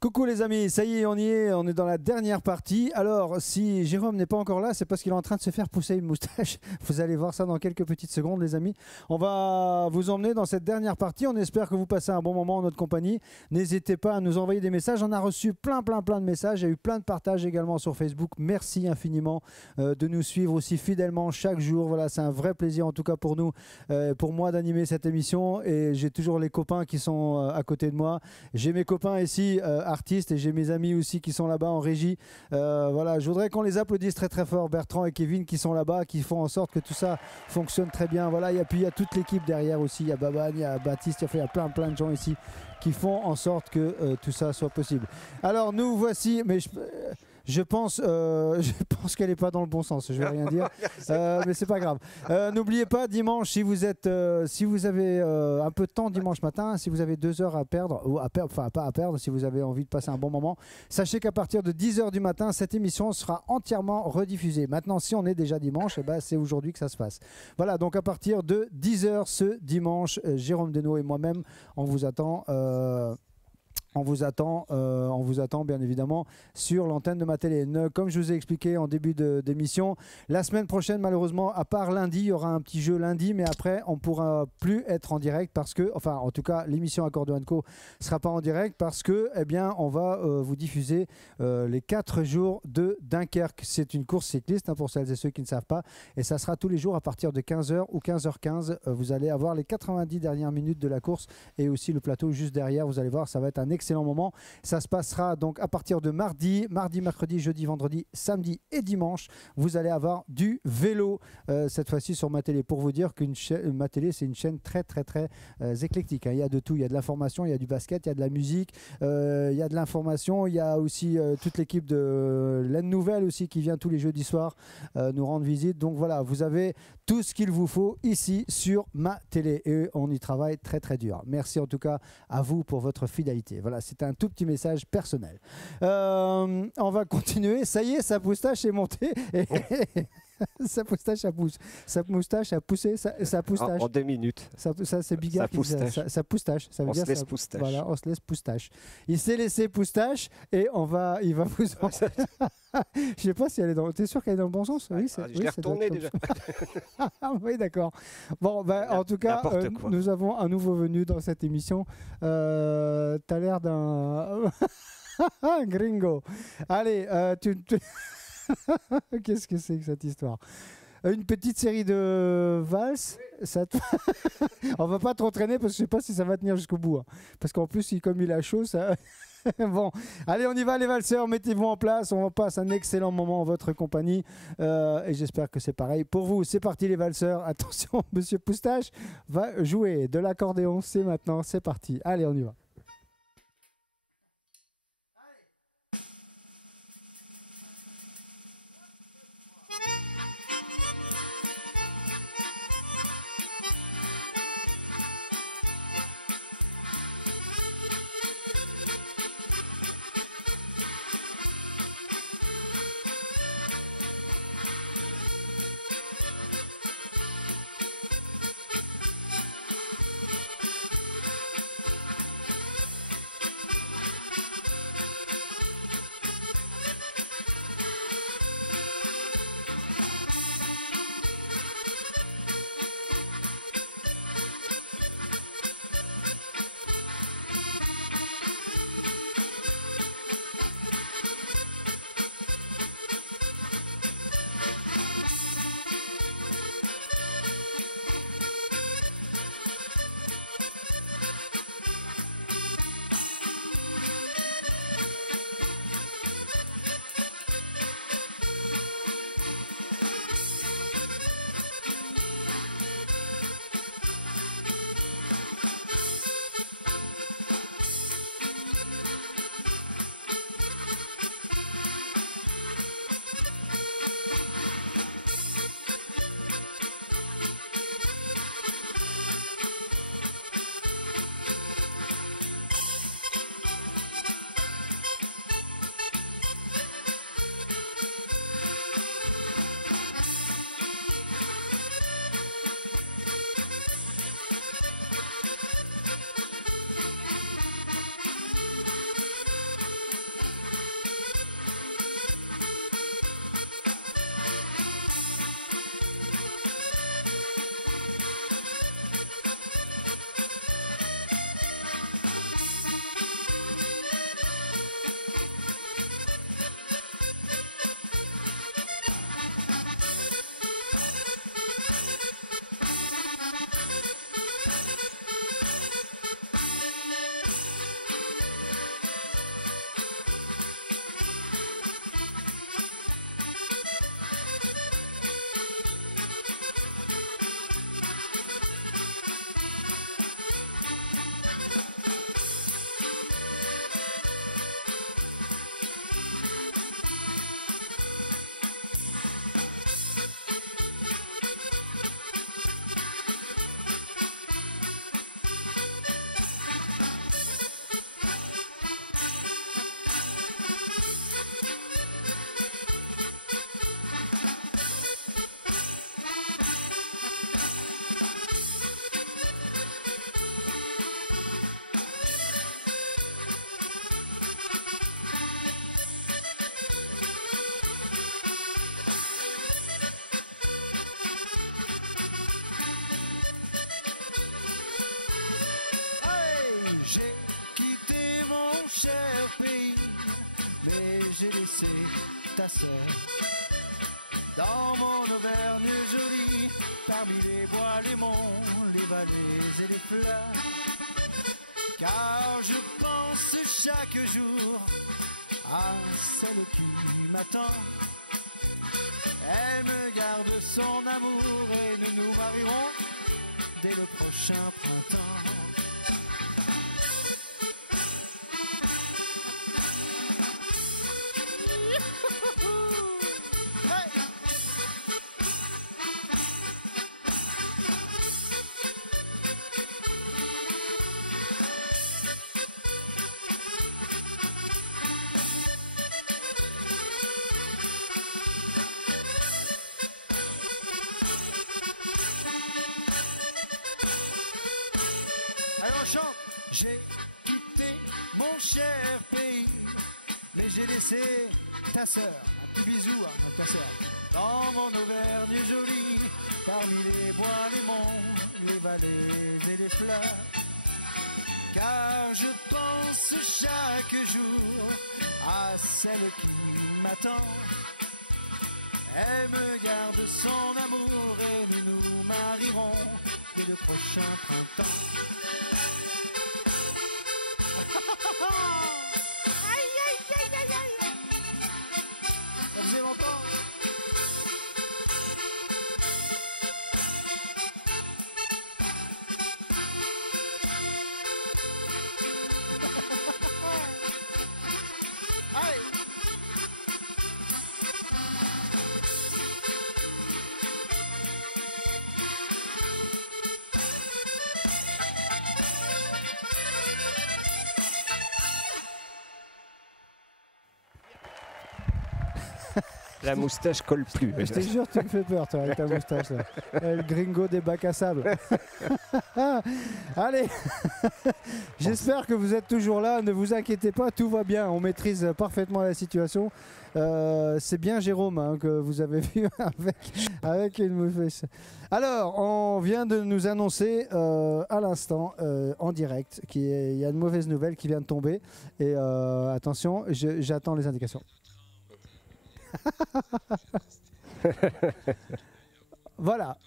Coucou les amis, ça y est, on est dans la dernière partie. Alors, si Jérôme n'est pas encore là, c'est parce qu'il est en train de se faire pousser une moustache. Vous allez voir ça dans quelques petites secondes, les amis. On va vous emmener dans cette dernière partie. On espère que vous passez un bon moment en notre compagnie. N'hésitez pas à nous envoyer des messages. On a reçu plein de messages. Il y a eu plein de partages également sur Facebook. Merci infiniment de nous suivre aussi fidèlement chaque jour. Voilà, c'est un vrai plaisir en tout cas pour nous, pour moi d'animer cette émission. Et j'ai toujours les copains qui sont à côté de moi. J'ai mes copains ici. Artistes et j'ai mes amis aussi qui sont là-bas en régie. Voilà, je voudrais qu'on les applaudisse très fort, Bertrand et Kevin qui sont là-bas, qui font en sorte que tout ça fonctionne très bien. Voilà, et puis il y a toute l'équipe derrière aussi. Il y a Baban, il y a Baptiste, il y a plein de gens ici qui font en sorte que tout ça soit possible. Alors nous voici, mais je pense qu'elle n'est pas dans le bon sens. Je vais rien dire, mais c'est pas grave. N'oubliez pas dimanche, si vous avez un peu de temps dimanche matin, si vous avez 2 heures à perdre, ou enfin pas à perdre, si vous avez envie de passer un bon moment, sachez qu'à partir de 10 h du matin, cette émission sera entièrement rediffusée. Maintenant, si on est déjà dimanche, eh ben, c'est aujourd'hui que ça se passe. Voilà, donc à partir de 10 h ce dimanche, Jérôme Denot et moi-même, on vous attend. On vous attend bien évidemment sur l'antenne de ma télé. Comme je vous ai expliqué en début d'émission, la semaine prochaine, malheureusement, à part lundi, il y aura un petit jeu lundi, mais après, on ne pourra plus être en direct parce que, enfin, en tout cas, l'émission Accordéon Co ne sera pas en direct parce que, eh bien, on va vous diffuser les 4 jours de Dunkerque. C'est une course cycliste, hein, pour celles et ceux qui ne savent pas, et ça sera tous les jours à partir de 15 h ou 15 h 15. Vous allez avoir les 90 dernières minutes de la course et aussi le plateau juste derrière. Vous allez voir, ça va être un excellent moment. Ça se passera donc à partir de mardi, mercredi, jeudi, vendredi, samedi et dimanche. Vous allez avoir du vélo cette fois-ci sur ma télé, pour vous dire que ma télé, c'est une chaîne très éclectique, hein. Il y a de tout, il y a de l'information, il y a du basket, il y a de la musique, il y a de l'information, il y a aussi toute l'équipe de l'Aide Nouvelle aussi qui vient tous les jeudis soirs nous rendre visite. Donc voilà, vous avez tout ce qu'il vous faut ici sur ma télé et on y travaille très dur. Merci en tout cas à vous pour votre fidélité. Voilà, c'était un tout petit message personnel. On va continuer. Ça y est, sa moustache est montée. Sa moustache a poussé. Sa moustache a poussé. Sa moustache. En 2 minutes. Ça c'est Bigard qui dit ça. Sa moustache. Ça veut dire se laisse poustache. Voilà, on se laisse poustache. Il s'est laissé poustache et il va vous en... Je sais pas si elle est dans... T'es sûr qu'elle est dans le bon sens? Oui, je l'ai retourné déjà. Oui, d'accord. Bon, en tout cas, nous avons un nouveau venu dans cette émission. T'as l'air d'un... gringo. Allez, qu'est-ce que c'est que cette histoire? Une petite série de valses. Ça On va pas trop traîner parce que je sais pas si ça va tenir jusqu'au bout, hein. Parce qu'en plus, comme il a chaud, ça... Bon, allez, on y va les valseurs, mettez-vous en place, on passe un excellent moment en votre compagnie et j'espère que c'est pareil pour vous. C'est parti les valseurs, attention, Monsieur Poustache va jouer de l'accordéon, c'est maintenant, c'est parti. Allez, on y va. J'ai quitté mon cher pays, mais j'ai laissé ta sœur dans mon Auvergne jolie, parmi les bois, les monts, les vallées et les fleurs. Car je pense chaque jour à celle qui m'attend. Elle me garde son amour et nous nous marierons dès le prochain printemps. J'ai quitté mon cher pays, mais j'ai laissé ta sœur, un petit bisou à ta sœur, dans mon Auvergne jolie, parmi les bois, les monts, les vallées et les fleurs. Car je pense chaque jour à celle qui m'attend. Elle me garde son amour et nous nous marierons dès le prochain printemps. Aïe, aïe, aïe, aïe, aïe. Ça faisait longtemps. Aïe. La moustache colle plus. Je te jure, tu me fais peur, toi, avec ta moustache, là. Le gringo des bacs à sable. Allez, j'espère que vous êtes toujours là. Ne vous inquiétez pas, tout va bien. On maîtrise parfaitement la situation. C'est bien Jérôme hein, que vous avez vu avec une moustache. Alors, on vient de nous annoncer à l'instant, en direct, qu'il y a une mauvaise nouvelle qui vient de tomber. Et attention, j'attends les indications. Voilà.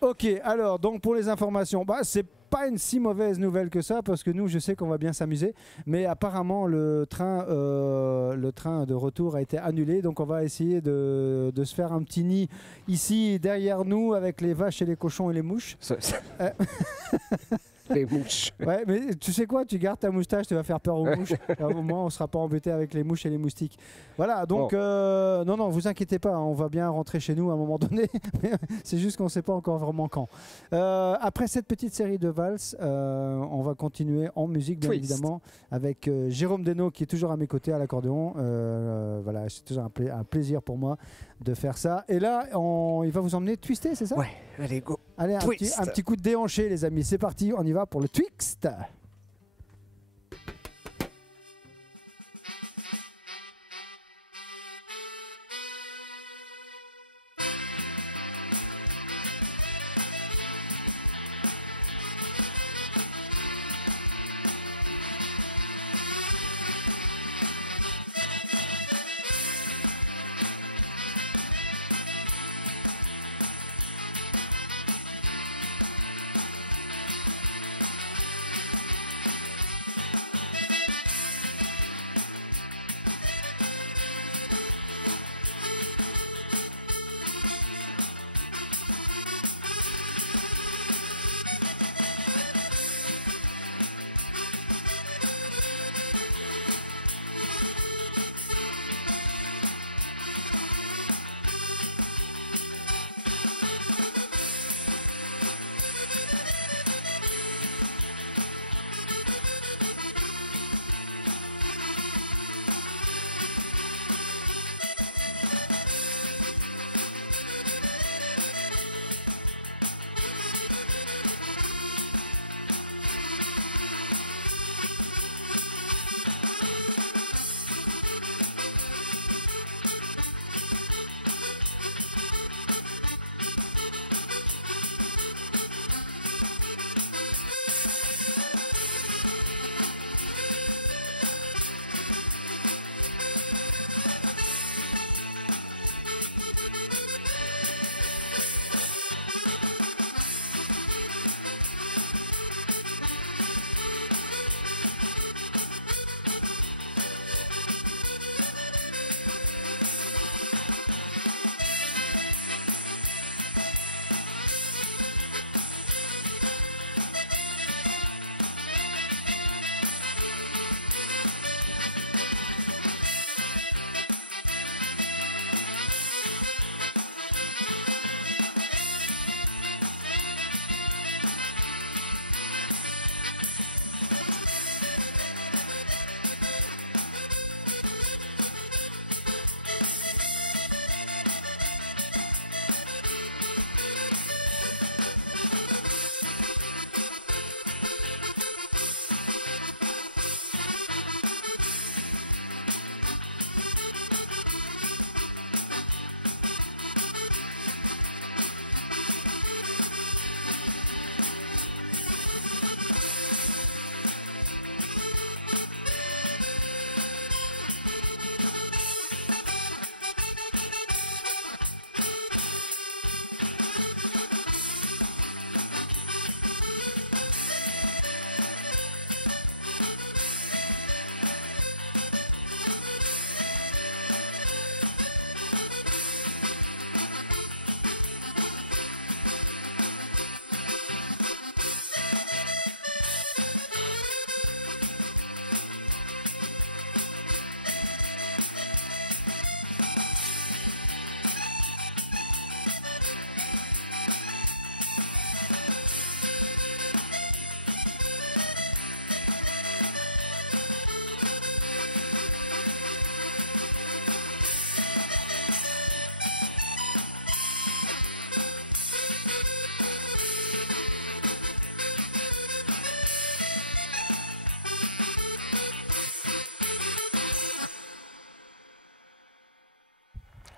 Ok, alors donc pour les informations, c'est pas une si mauvaise nouvelle que ça parce que nous je sais qu'on va bien s'amuser, mais apparemment le train de retour a été annulé, donc on va essayer de se faire un petit nid ici derrière nous avec les vaches et les cochons et les mouches. Les mouches. Ouais, mais tu sais quoi, tu gardes ta moustache, tu vas faire peur aux mouches. Au moins, on ne sera pas embêté avec les mouches et les moustiques. Voilà, donc, non, vous inquiétez pas, hein, on va bien rentrer chez nous à un moment donné. C'est juste qu'on ne sait pas encore vraiment quand. Après cette petite série de valses, on va continuer en musique, bien évidemment, avec Jérôme Desnaux qui est toujours à mes côtés à l'accordéon. Voilà, c'est toujours un plaisir pour moi de faire ça. Et là, il va vous emmener twister, c'est ça? Ouais, allez, go. Allez, un petit coup de déhanché, les amis. C'est parti, on y va pour le Twixt.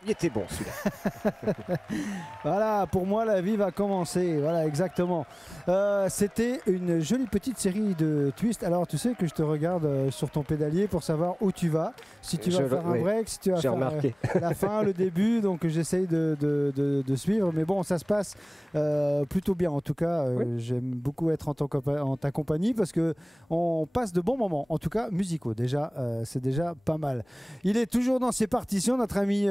Il était bon celui-là. Voilà, pour moi, la vie va commencer. Voilà, exactement. C'était une jolie petite série de twists. Alors, tu sais que je te regarde sur ton pédalier pour savoir où tu vas. Si tu vas faire un break, si tu vas faire la fin, le début. Donc, j'essaye de suivre. Mais bon, ça se passe plutôt bien. En tout cas, j'aime beaucoup être en ta compagnie parce qu'on passe de bons moments. En tout cas, musicaux. Déjà, c'est déjà pas mal. Il est toujours dans ses partitions, notre ami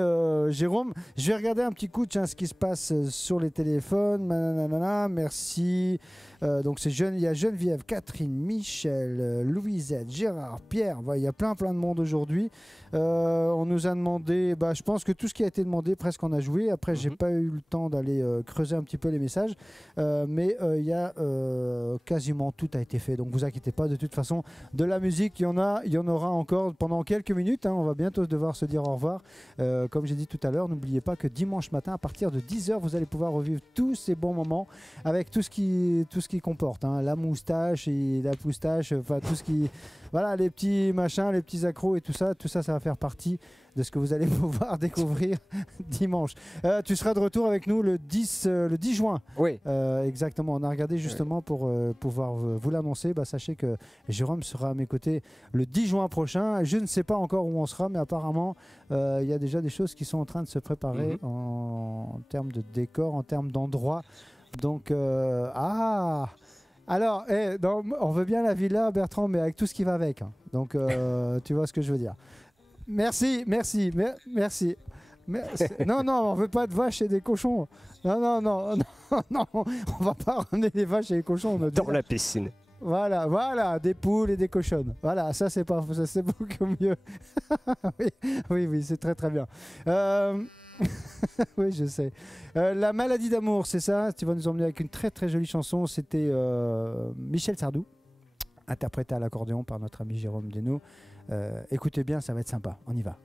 Jérôme. Je vais regarder un petit coup ce qui se passe sur les téléphones. Nanana, merci. Donc il y a Geneviève, Catherine, Michel, Louisette, Gérard, Pierre. Voilà, il y a plein de monde aujourd'hui. On nous a demandé, je pense que tout ce qui a été demandé, presque on a joué. Après, j'ai pas eu le temps d'aller creuser un petit peu les messages. Mais il y a quasiment tout a été fait. Donc vous inquiétez pas, de toute façon, de la musique, il y en aura encore pendant quelques minutes. On va bientôt devoir se dire au revoir. Comme j'ai dit tout à l'heure, n'oubliez pas que dimanche matin, à partir de 10h, vous allez pouvoir revivre tous ces bons moments avec tout ce qui comporte, la moustache et la poustache, enfin tout ce qui, voilà, les petits machins, les petits accros et tout ça, ça va faire partie de ce que vous allez pouvoir découvrir dimanche. Tu seras de retour avec nous le 10 juin. Oui. Exactement. On a regardé justement pour pouvoir vous l'annoncer. Sachez que Jérôme sera à mes côtés le 10 juin prochain. Je ne sais pas encore où on sera, mais apparemment, il y a déjà des choses qui sont en train de se préparer en termes de décor, en termes d'endroit. Donc, alors, on veut bien la villa, Bertrand, mais avec tout ce qui va avec. Donc, tu vois ce que je veux dire. Merci. Non, on veut pas de vaches et des cochons. Non, on va pas ramener les vaches et les cochons. Dans la piscine. Voilà, des poules et des cochonnes. Voilà, ça c'est beaucoup mieux. oui, c'est très bien. Oui, je sais. La maladie d'amour, c'est ça. Tu vas nous emmener avec une très jolie chanson. C'était Michel Sardou, interprété à l'accordéon par notre ami Jérôme Desnaux. Écoutez bien, ça va être sympa. On y va.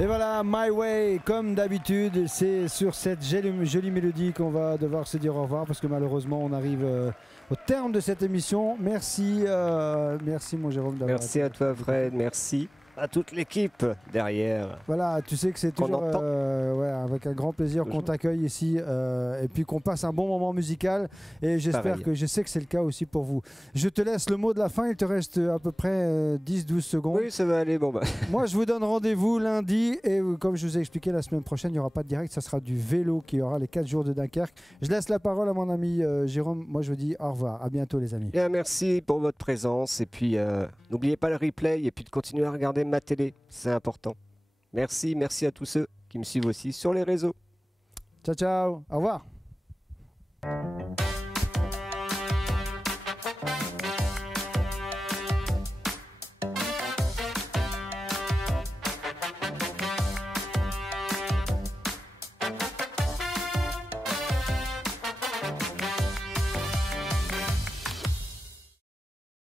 Et voilà, My Way, comme d'habitude, c'est sur cette jolie mélodie qu'on va devoir se dire au revoir parce que malheureusement on arrive au terme de cette émission. Merci, merci mon Jérôme. Merci à toi Fred, merci à toute l'équipe derrière. Voilà, tu sais que c'est toujours ouais, avec un grand plaisir qu'on t'accueille ici et puis qu'on passe un bon moment musical et j'espère que je sais que c'est le cas aussi pour vous. Je te laisse le mot de la fin, il te reste à peu près 10-12 secondes. Oui, ça va aller, bon bah. Moi je vous donne rendez-vous lundi et comme je vous ai expliqué la semaine prochaine, il n'y aura pas de direct, ça sera du vélo qui aura les 4 jours de Dunkerque. Je laisse la parole à mon ami Jérôme, moi je vous dis au revoir, à bientôt les amis. Bien, merci pour votre présence et puis n'oubliez pas le replay et puis de continuer à regarder ma télé, c'est important. Merci à tous ceux qui me suivent aussi sur les réseaux. Ciao ciao, au revoir.